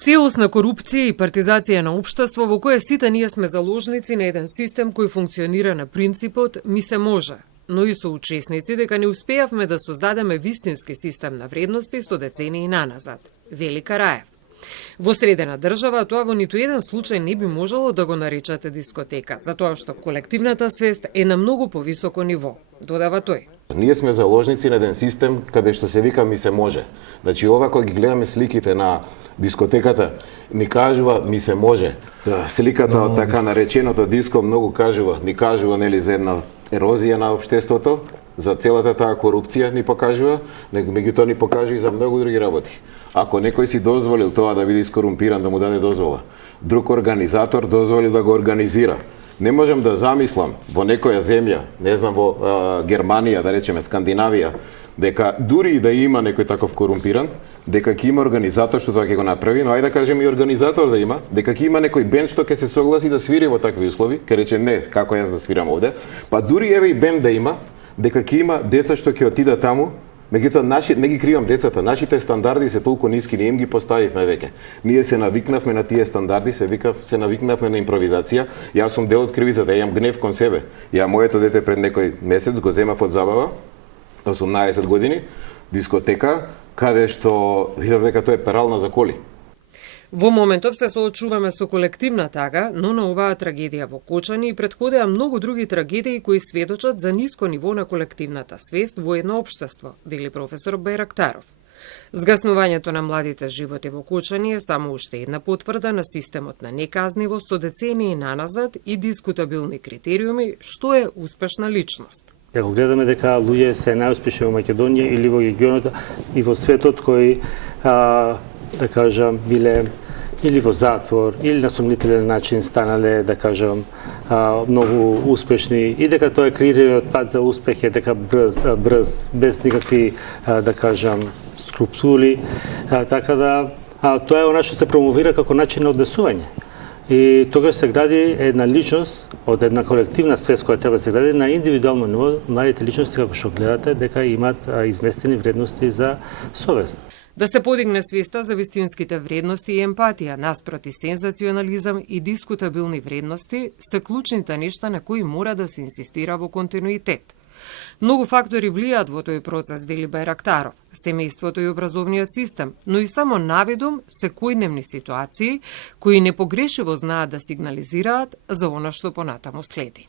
Целосна корупција и партизација на општество во кое сите ние сме заложници на еден систем кој функционира на принципот ми се може, но и соучесници дека не успеавме да создадеме вистински систем на вредности со децении наназад, вели Караев. Во средена држава тоа во ниту еден случај не би можело да го наречете дискотека, затоа што колективната свест е на многу повисоко ниво, додава тој. Ние сме заложници на еден систем каде што се вика ми се може. Значи ова кога ги гледаме сликите на дискотеката ни кажува ми се може. Сликата од така нареченото диско многу кажува, ни кажува нели за една ерозија на општеството, за целата таа корупција ни покажува, меѓутоа ни покажува и за многу други работи. Ако некој си дозволил тоа да биде искорумпиран, да му даде дозвола, друг организатор дозволил да го организира. Не можам да замислам во некоја земја, не знам во Германија, да речеме Скандинавија, дека дури и да има некој таков корумпиран, дека ќе има организатор што тоа ќе го направи, но ајде да кажеме и организатор да има, дека ќе има некој бенд што ќе се согласи да свири во такви услови, ќе рече не, како јас да свирам овде, па дури еве и бенд да има, дека ќе има деца што ќе отидат таму. Меѓутоа, не ги кривам децата, нашите стандарди се толку ниски, не им ги поставивме веќе. Ние се навикнавме на тие стандарди, се навикнавме на импровизација. Јас сум дел од кривицата, имам гнев кон себе. Ја моето дете пред некој месец го земав од забава, 18 години, дискотека, каде што видов дека тоа е перална за коли. Во моментов се соочуваме со колективна тага, но на оваа трагедија во Кочани и претходеа многу други трагедии кои сведочат за ниско ниво на колективната свест во едно општество, вели професор Бајрактаров. Згаснувањето на младите животи во Кочани е само уште една потврда на системот на неказнивост со децении наназад и дискутабилни критериуми што е успешна личност. Ако гледаме дека луѓе се најуспешни во Македонија или во регионот и во светот кои да кажам биле или во затвор или на сомнителен начин станале да кажам многу успешни и дека тоа е критериот пат за успех е дека брз без никакви да кажам скруптули, така да тоа е она што се промовира како начин на однесување. И тогаш се гради една личност од една колективна свест која треба да се гради на индивидуално ниво. Младите личности, како што гледате, дека имаат изместени вредности за совест. Да се подигне свеста за вистинските вредности и емпатија наспроти сензационализам и дискутабилни вредности се клучните нешта на кои мора да се инсистира во континуитет. Многу фактори влијаат во тој процес, вели Бајрактаров, семејството и образовниот систем, но и само наведум секојдневни ситуации кои непогрешиво знаат да сигнализираат за она што понатаму следи.